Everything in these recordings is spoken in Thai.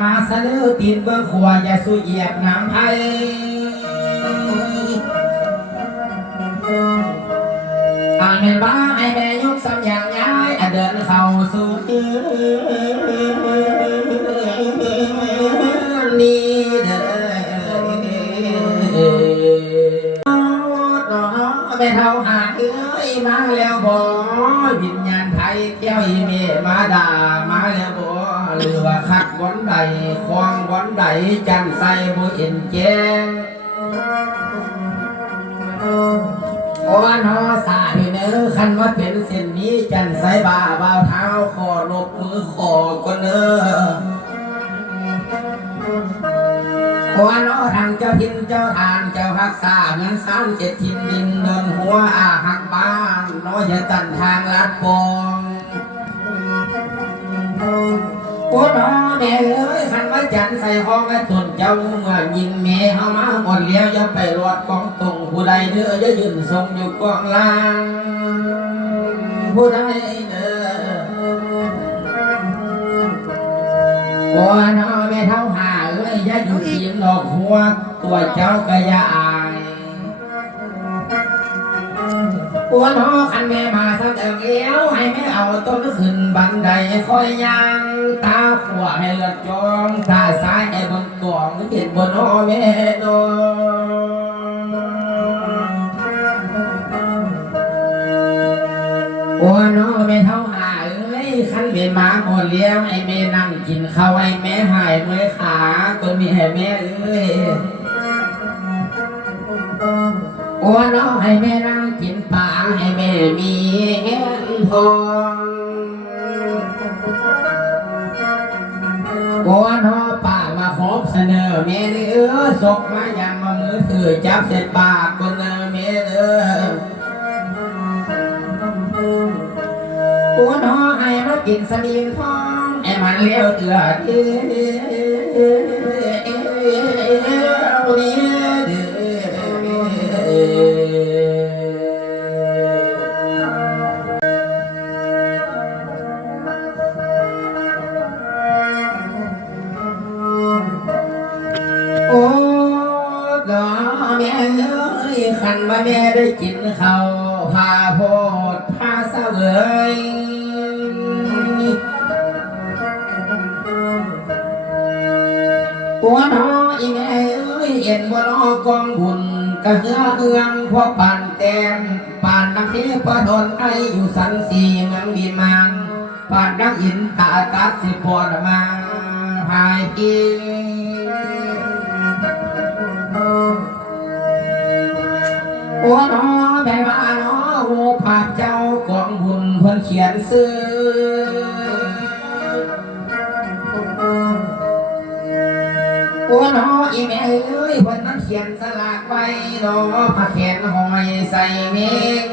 มาเสนอตีนเบื้องขวาอย่าสู้เหยียบน้ำไผ่เห็นบ้าไอแม่ยกซ้ำอย่างย้ายเดินเข้าสู่นี่เด้อไม่เท่าหาเอ้ยมาแล้วบ่วิญญาณไทยเที่ยวอีเมมาด่ามาแล้วบ่หรือว่าคักบอนใดควงบอนใดจันใส่บ่เห็นแจ้งโอ้นอสาดีเนื้อคันว่าเป็นเส้นนี้จันใส่บ่าบ่าวเท้าคอลบมือคอก็เนื้อโอ้นอทางเจ้าทินเจ้าทานเจ้าหักษาเงินสามเจ็ดทินดินเดินหัวหักบ้านน้อยจะตันทางลัดปองโอ้นอแม่เอ้ยคันว่าจันใส่ห้องไอ้ตุนเจ้าเมื่อยิงแม่เข้ามาหมดเลี้ยวอย่าไปรอดกองตรงผู้ใดเด้ออย่ายืนทรงอยู่กองล่างผู้ใดเด้อโอ้นอแม่เท่าหาเอ้ยอย่าอยู่ทีมดอกหัวตัวเจ้าก็อย่าอายโอ้นอคันแม่มาสักเดียวให้แม่เอาต้นขึ้นบันไดคอยย่างตาขวาให้เลือดจองตาซ้ายให้บนกล่องเห็นบนนอแม่นอโอ้นอแม่เท่าหาเอ้ยคันแม่มาหมดเลี้ยงไอ้แม่นั่งกินข้าวไอ้แม่หายเมื่อยขาก็มีให้แม่เอ้ยโอ้น้องให้แม่นั่งกินปลาให้แม่มีเงินทองโอ้น้องป้ามาพบเสนอแม่เด้อศกมายังมามือถือจับเสร็จปากคนเนอแม่เด้อโอ้น้องให้มากินสนิมทองไอ้มันเลี้ยวเตือดโอ้ดอแม่เอ้ยขันว่าแม่ได้กินข้าวพาโพดพาเสวยโอ้น้ออีแม่เอ้ยเห็นบ่น้อกองบุญกะเฮือเอื้องพวกปานแต้มปานนักเทพทนไออยู่สันสีเมืองบิมังปานนักอินตาตัดสิปวดมาภายกีโอ้น้อแม่ว่าน้อหูภาพเจ้ากองบุญเพิ่นเขียนซื้อโอ้น้ออีแม่เอ้ยเพิ่นนั้นเขียนสลากไว้น้อผ้าแขนห้อยใส่เมฆ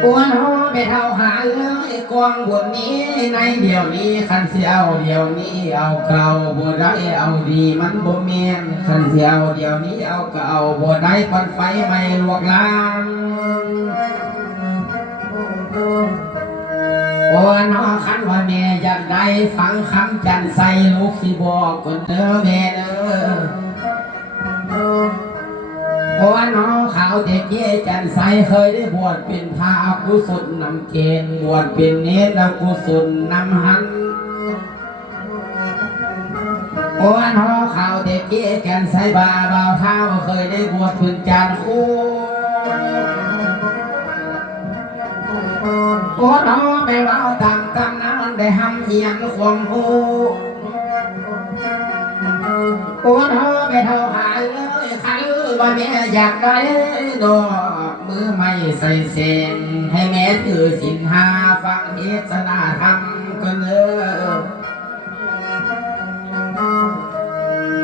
โอ้น้อแม่เท่าหาเอ้ยกองบุญนี้ในเดี๋ยวนี้คันเสียวเดี๋ยวนี้เอาเก่าบ่ได้เอาดีมันบ่แม่นคันเสียวเดี๋ยวนี้เอาเก่าบ่ได้ปันไฟไม่ลวกลามโอ้น้อคันว่าแม่อยากได้ฟังคำจันใส่ลูกสิบอกก่อนเด้อแม่เด้อโอ้น้อขาวเด็กเย่จันใส่เคยได้บวชเป็นพระกุศลนำเกณฑ์บวชเป็นเนตรกุศลนำหันโอ้น้อขาวเด็กเย่จันใส่บาเบาเท้าเคยได้บวชเป็นจานคู่โอ้น้อไม่ว่าตามตำนานได้ทำเอียงความหูโอ้น้อไม่เท่าหายเลยคันว่าแม่อยากได้ดอกมือไม่ใส่เส้นให้แม่ถือศีลห้าฟังเทศนาธรรมกันเด้อ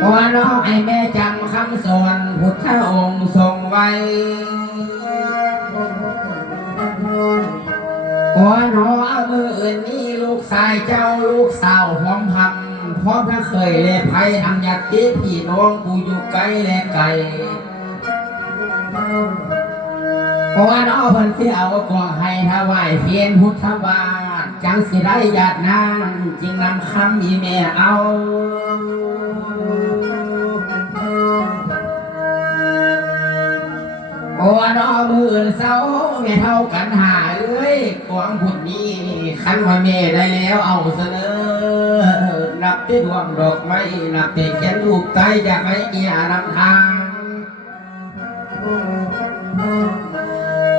โอ้น้อให้แม่จำคำสอนพุทธองค์ทรงไว้โอ้น้อมืออื่นนี้ลูกชายเจ้าลูกสาวหอมหำเพราะพระเคยเลยภัยทำยักษ์ที่พี่น้องกูอยู่ไกลและไกลโอ้น้อเพิ่นสิเอากองให้ถวายเพียรพุทธบาทจัง งสิได้ญาตินางจึงนำคำอีแม่เอาโอ้น้อมือเศร้าแม่เท่ากันหาเอ้ยกวางบุญนี้คันว่าแม่ได้แล้วเอาเสนอนับที่ดวงดอกไม้นับที่เขียนรูปใจอยากให้เมียนำทาง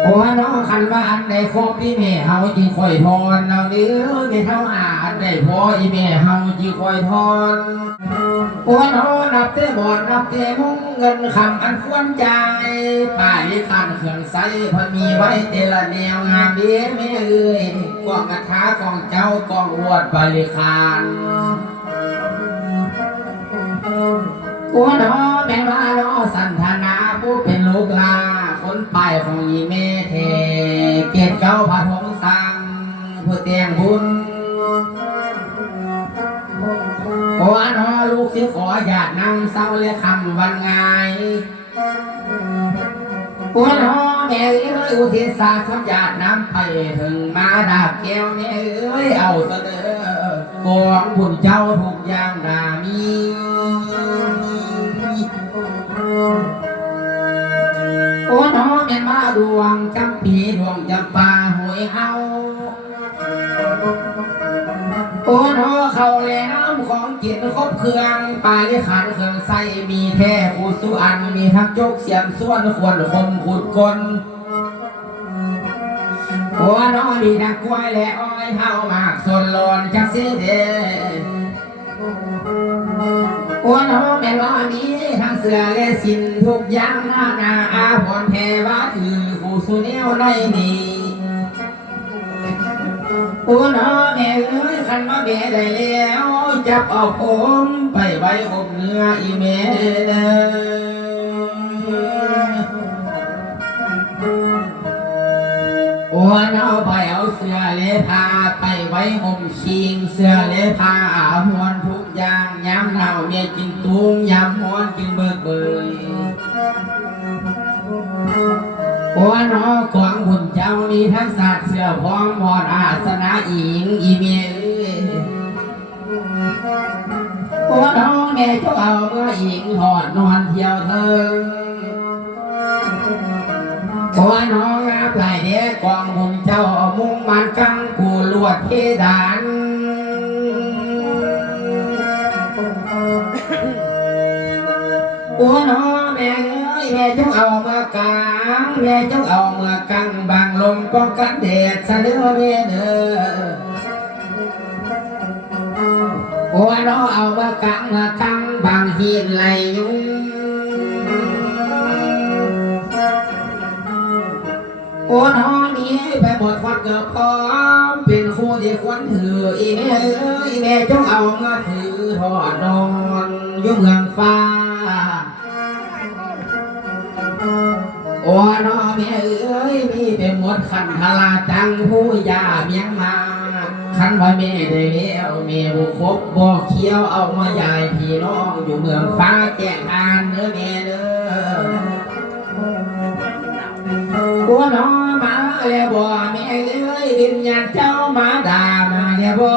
โอ้น้อคันว่าอันใดครบที่แม่เฮาจึงคอยทอนเราเนื้อแม่เท่าอันใดพออีแม่เฮาจึงคอยทอนโอ้น้อนับแต่บอดนับแต่มุ้งเงินคำอันควรใจป้ายขันเครื่องใสพอมีไว้แต่ละแนวงามดีแม่เอ้ยกองกระทาของเจ้ากองอวดบริคารโอ้น้อแม่ว่าน้อสันทนาผู้เป็นลูกลาคนไปของยีเมเทเกียรติเจ้าพระทงสังผู้เตียงบุญโอ้น้อลูกสิขอญาตินางเศร้าและคำวันไงโอ้น้อแม่เอ้ยอุทิศศาสตร์ญาติน้ำไปถึงมาดาบแก้วแม่เอ้ยเอาเสนอกองบุญเจ้าทุกอย่างดามีโอ้น้อแม่มาดวงจำปีดวงจำปาหวยเฮาโอ้น้อเขาแหลมของกินครบเครื่องปลาลิขันเครื่องใส่มีแท้คูสุอันมีทั้งจกเสียมส่วนขวนคมขุดกลโอ้น้อมีทั้งกล้วยและอ้อยเฮามากส่วนลอนจักเสียเดโอ้น้อแม่ว่ามีทั้งเสือและสินทุกอย่างหน้าหนาอาพรแท้ว่าคือคูสุเนียวในนี้โอ้น้อแม่เอ้ยคันว่าแม่ได้แล้วจับเอาผมไปไว้อบเนื้ออีแม่โอ้น้อไปเอาเสื้อเลพาไปไว้ห่มชิงเสื้อเลพาอาหวนทุกอย่างย้ำหนาวเมียกินตุ้งย้ำฮ้อนกินเบิกเบยโอ้น้อกวางบุญเจ้ามีทั้งศาสตร์เสื้อพร้อมหมอดอาสนะอิงอีเมียโอ้น้อแม่เจ้าเอาเมื่ออิงหอดนอนเที่ยวเทิงโอ้น้องงามไหลเด็กกวางบุญเจ้ามุ่งมันกังกูลวดเพดานโอ้น้อแม่เอ้ยแม่เจ้าเอามากางแม่เจ้าเอาเมื่อกังบางลมป้องกันแดดซะเด้อแม่เด้อโอ้น้อเอามากางมากังบางหินไหลยุ่งโอ้น้อนี้ไปบทฟัดเกือบพร้อมเป็นคู่ที่ควรถืออีแม่เอ้ยแม่เจ้าเอามาถือทอดนอนยุ่งเมืองฟ้าโอ้น้อแม่เอ้ยมีเป็นหมดขันทลาจังผู้ยาเมียงมาขันว่าแม่ได้แล้วแม่บุคบบอกเคี้ยวเอามายายพี่น้องอยู่เมืองฟ้าแก่งานเนื้อแม่เนื้อโอ้น้อมาแล้วบ่แม่เอ้ยดินญาติเจ้ามาด่ามาแล้วบ่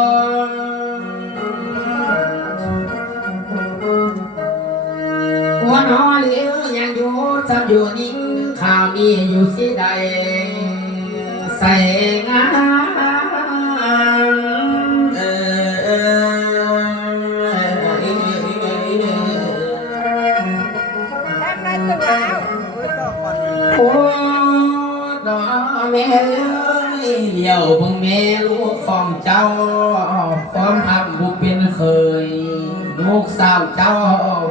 โอ้น้อเหลียวยังอยู่จำอยู่นิ่งข่าวมีอยู่สิใดใส่งานโอ้น้อแม่เอ้ยเดี๋ยวเพิ่งแม่ลูกของเจ้าพร้อมทำบุเป็นเคยลูกสาวเจ้า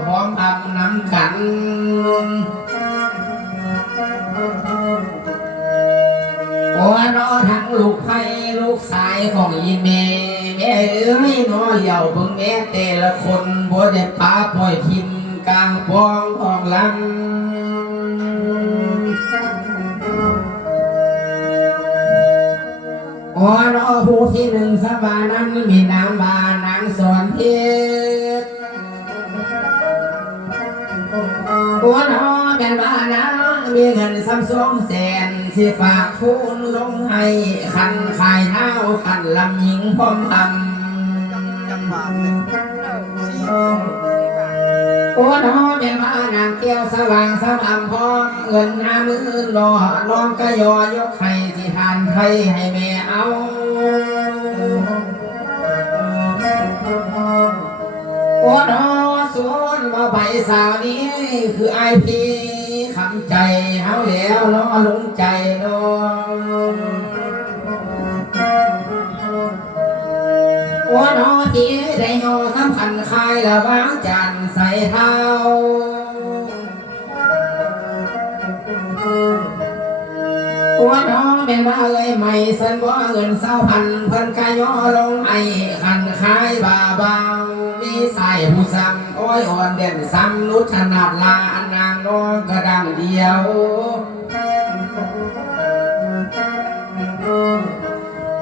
พร้อมทำน้ำกันโอ้น้อทั้งลูกไผ่ลูกสายของยีแม่แม่เอ้ยน้อเดี๋ยวเพิ่งแม่แต่ละคนบ่ได้ป้าปล่อยทิมกลางปองของลำโอ้น้อผู้ที่หนึ่งสบานั้นมีนามว่านางสอนเพชรโอ้น้อแม่นว่านาง มีเงิน200,000สิฝากคูณลงให้คันขายเท้าคันลำหญิงพร้อมทำโอ้น้องเป็นมานางเกี้ยวสว่างสว่างพร้อมเงิน50,000รอน้องก็ยอยกให้ที่ทานไทยให้แม่เอาโอ้น้องสวนมาใบสาวนี้คือไอพีคำใจเฮาแล้วน้องลงใจน้องโอ้น้องที่ได้งอสำคัญคายละวางจันใส่เท้าโอ้น้องเป็นว่าเลยไม่สันว่าเงิน20,000เพิ่นกะย่อลงให้คันคายบ่าเบามีใส่ผู้ซ้ำโอ้ยอ่อนเด่นซ้ำนุชถนัดลานางน้องกระดังเดียว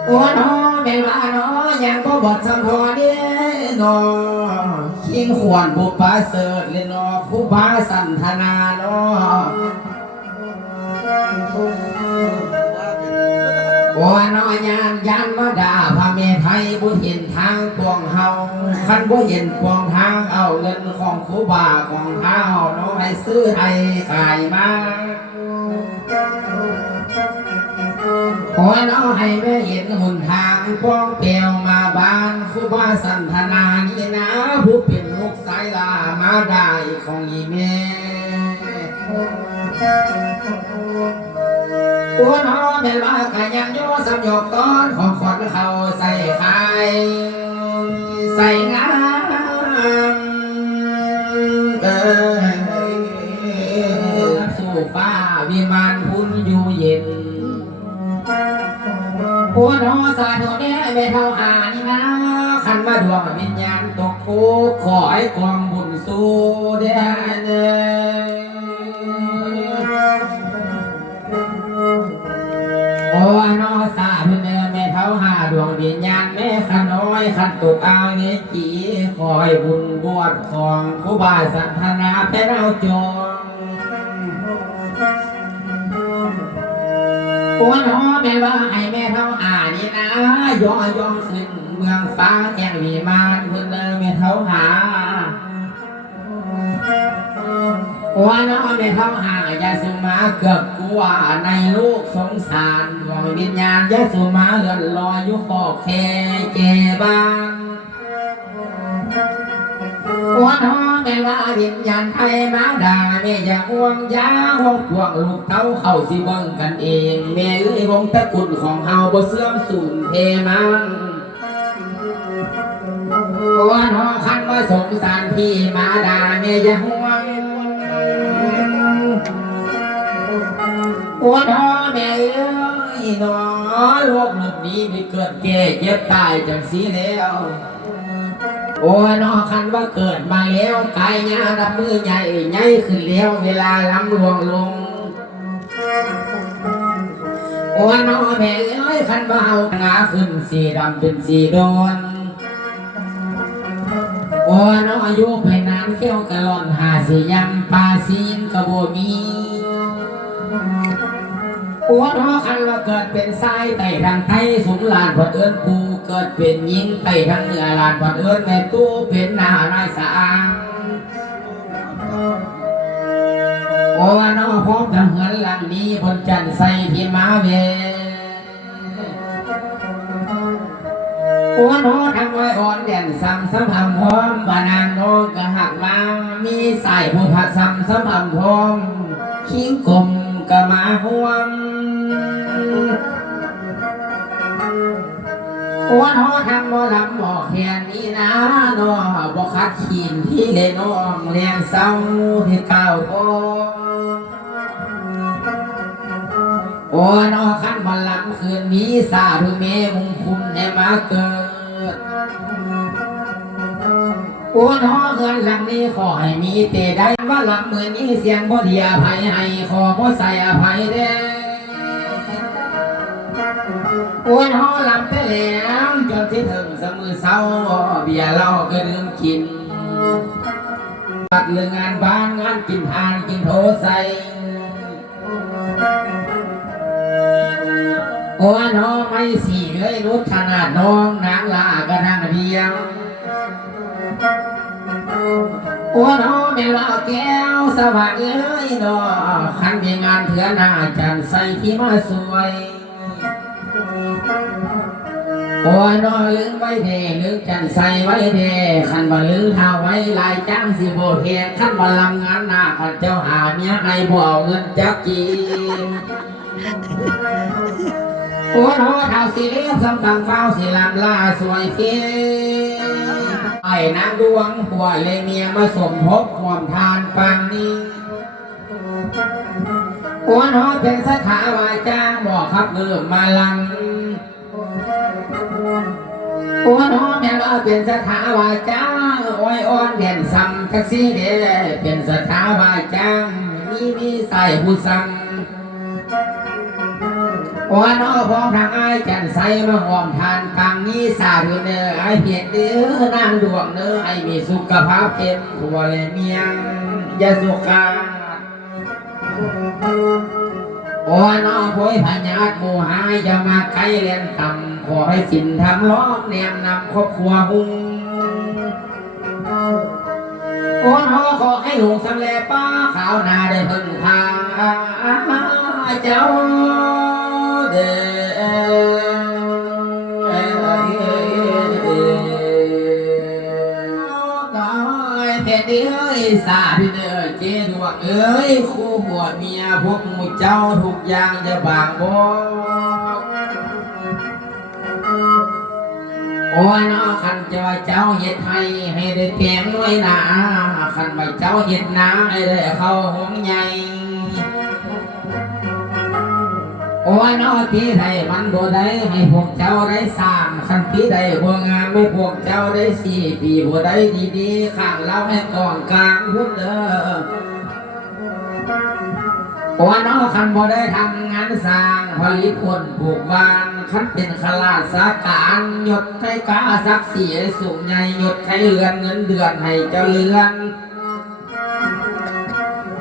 โอ้น้องเป็นว่าน้องยังบ่บดสำพอเด้น้องขิงขวานบุปผาเสดเลยน้องผู้บาสันทนาน้องโอ้น้อยยานมาด่าพระเมไทยบุเห็นทางปวงเฮาคันบุเห็นปวงทางเอาเงินของครูบาของเฮาน้องให้ซื้อให้ขายมาโอ้น้องให้แม่เห็นหุ่นทางปวงเปลวมาบ้านครูบาสันทนานี่นะผู้เป็นลูกสายลามาได้ของอีแม่โอ้น้องเป็นว่ากันยังโยสำยกตอนของคนเขาใส่ไข่ใส่น้ำสู่ฟ้าวิมานพุ่นอยู่เย็นโอ้น้องสาธุแม่ไม่เท่าหานี่นะขันมาดวงวิญญาณตกทุกข์ขอให้กองบุญสู้เด้อโอ้น้อสาธุเนื้อแม่เท้าหาดวงวิญญาณแม่ขน้อยขันตกเอาเงี้ยจีคอยบุญบวชของครูบาสันทนาแพ่เราจงโอ้น้อเป็นว่าให้แม่เท้าหานี่นะย่อขึ้นเมืองฟ้าแห่งวิมานเพื่อนเนื้อแม่เท้าหาว่าน้องไม่เท่าห่างยาสุมาเกือบกลัวในลูกสงสารดวงวิญญาณยาสุมาเลื่อนลอยยุคอกแค่แก่บ้างว่าน้องไม่ว่าวิญญาณไทยมาด่าแม่อย่าห่วงยาห้องพวกลูกเต้าเข้าสิเบิ่งกันเองแม่เอ้ยวงตระกุลของเฮาบ่เสื่อมสูญเพมังว่าน้องคันว่าสงสารพี่มาด่าแม่อย่าห่วงโอ้น้อแม่เอ้ยน้อโลกหลุดนี้ไม่เกิดแก่เจ็บตายจังสีแล้วโอ้น้อคันว่าเกิดมาแล้วกายหน้ารับมือใหญ่ขึ้นแล้วเวลาล้ำลวงลงโอ้น้อแม่เอ้ยคันว่าเอางาขึ้นสีดำเป็นสีโดนโอ้น้ออายุไปนานเขี้ยวกะล่อนหาสียำปลาซีนกะโบมีโอ้น้อคันว่าเกิดเป็นทรายไต่ทางไทยสูงลานพอดเอิญปูเกิดเป็นยิงไต่ทางเหนือลานพอดเอิญแม่ตู้เป็นหน้าน้อยสะอางโอ้น้อพร้อมทำเหินหลังนี้บนจันทร์ใส่ที่มาเวโอ้น้อทำไว้อ่อนเด่นซ้ำซ้ำทำพร้อมบานางน้องกะหักมามีสายผู้ผัดซ้ำซ้ำทำพร้อมขิงกลมกะมาห่วงโอ้น้อทำบ่ลำบอกแค่นี้นะน้อบ่คัดขีนที่เลน้องเลี้ยงเศร้าที่เก่าโอ้น้อคันบ่ลำคืนนี้สาธุแม่มุงคุมให้มาเกิดโอ้น้อเงินลำนี้ขอให้มีแต่ได้ว่าลำเหมือนนี้เสียงบ่เดียภัยให้ขอบ่ใส่อภัยเด้โอ้น้อลำแต่แล้วจนที่ถึงเสมอเศร้าเบียร์เราก็ลืมกินปัดเรื่องงานบ้านงานกินทานกินโถใส่ โอ้น้องไม่สี่เลยนุชขนาดน้องนางลากระทางเดียวโอ้น้องแม่ลาแก้วสว่างเอ้ยน้อขันมีงานเถื่อนหน้าจันใส่ที่มาสวยโอ้น้องลืมไว้เด้ลืมจันใส่ไว้เด้ขันบ่ลืมเท้าไว้ลายจ้างสิโบเทียนขันบ่ลำงานหน้าขันเจ้าหาเมียให้บ่เอาเงินจักกีโอ้โหเท่าสิเลี้ยงสำคัญเฝ้าสิลำลาสวยเพียไอ้นางดวงหัวเลยเมียมาสมทบความทานปังนี้โอ้โหเป็นสถาวาจ้างบอกครับเริ่มมาลังโอ้โหแม่ว่าเป็นสถาวาจ้างอ้อยอ่อนเด่นซ้ำทักซี่เดเป็นสถาวาจ้างมีใส่ผู้ซ้ำโอ้น้อพร้อมทางไอ้จันใสมาหอมทานปังนี้สาธุเนอไอ้เพียรเด้อนางดวงเนอไอ้มีสุขภาพเข้มหัวและเมียงยาสุขาโอ้น้อพอยพญาตหมู่หายจะมาไกลเล่นต่ำขอให้สินทำล้อมแนมนำครอบครัวหุงโอ้น้อขอให้หลวงสำเร็จป้าขาวนาได้พึ่งพาเจ้าเด้อเพชรเอ้ยสาธุเด้อเจดวงเอ้ยคู่บวชเมียพวกมูเจ้าทุกอย่างจะบางบอกโอ้ยน้อขันจะว่าเจ้าเฮ็ดให้ได้เพียงน้อยหนาขันว่าเจ้าเฮ็ดนาให้ได้เข้าห้องใหญ่โอ้ยน้อที่ใดมันบ่ได้ให้พวกเจ้าได้สร้างขันที่ใดบ่งามไม่พวกเจ้าได้4 ปีบ่ได้ดีๆข้างเราให้กองกลางพุ่นเด้อโอ้ยน้อขันบ่ได้ทำงานสร้างผลิตผลปลูกบ้านขันเป็นข้าราชการยศให้กาศักดิ์ศรีสูงใหญ่ยศให้เรือนเงินเดือนให้เจ้าเรือน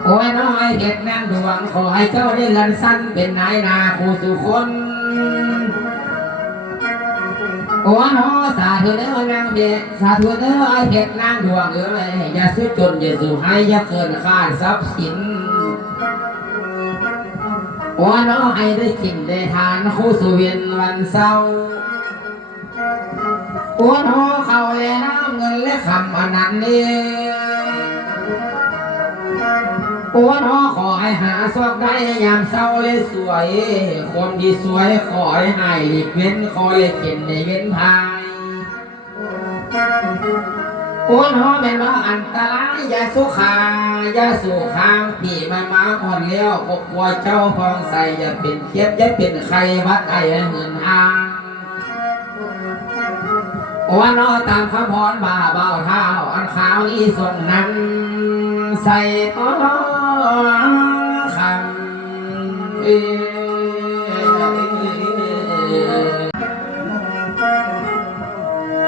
โอ้ยน้อยเก็บแม่งดวงขอให้เจ้าได้เงินสั้นเป็นนายนาคู่สุคนโอ้ยน้อสาธุเด้อนางเด็กสาธุเด้อไอ้เก็บนางดวงเอ้ยอย่าซื้อจนอย่าสู้ให้อย่าเกินค่าทรัพย์สินโอ้ยน้อให้ได้กินได้ทานคู่สุเวียนวันเศร้าโอ้ยน้อเขาและน้ำเงินและคำอันนั้นนี่โอ้น้อขอให้หาสวกได้ยามเศร้าเลยสวยคนที่สวยขอให้หายหลีกเว้นขอเลยเข็นในเว้นภายโอ้น้อแม่นว่าอันตรายอย่าสุขาอย่าสู่ข้างพี่มาอ่อนเลี้ยวคบวัวเจ้าพองใส่อย่าเป็นเทียบอย่าเป็นใครวัดไอ้เงินทางโอ้น้อตามคำพรบ่าเบาเท้าอันขาวนี้ส่งนั้นใส่คำ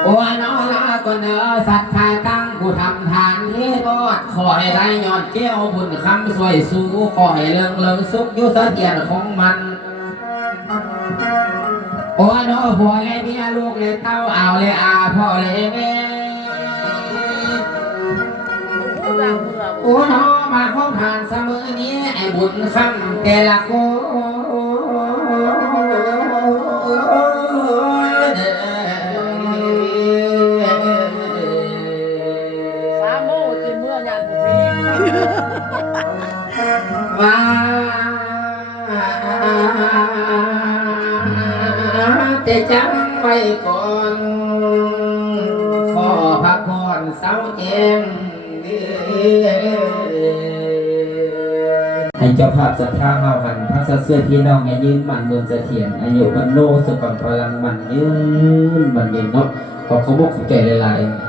โอ้น้อลาก็เนอสัตว์ทาตั้งผู้ทำทานเทศอดขอให้ได้ยอดเกี้ยวบุญคำสวยสู้ขอให้เลิงสุขยุสเทียนของมันโอ้น้อผัวเลยเมียลูกเลยเต้าเอาเลยอาพ่อเลยแม่โอ้น้อมาห้องทานเสมอนี้ไอ้บุญคำแต่ละคนสามโมงกินเมื่อยันบุฟว่าแต่จำไว้ก่อนขอพักผ่อนเศร้าเอ็มให้เจ้าภาพศรัทธาเฮาหันพักเสื้อพี่น้องให้ยืนมันเมืองเสถียรอายุวันโนสุขภาพพลังมันยืนมันเย็นเนาะขอขอบคุณแก่หลายๆ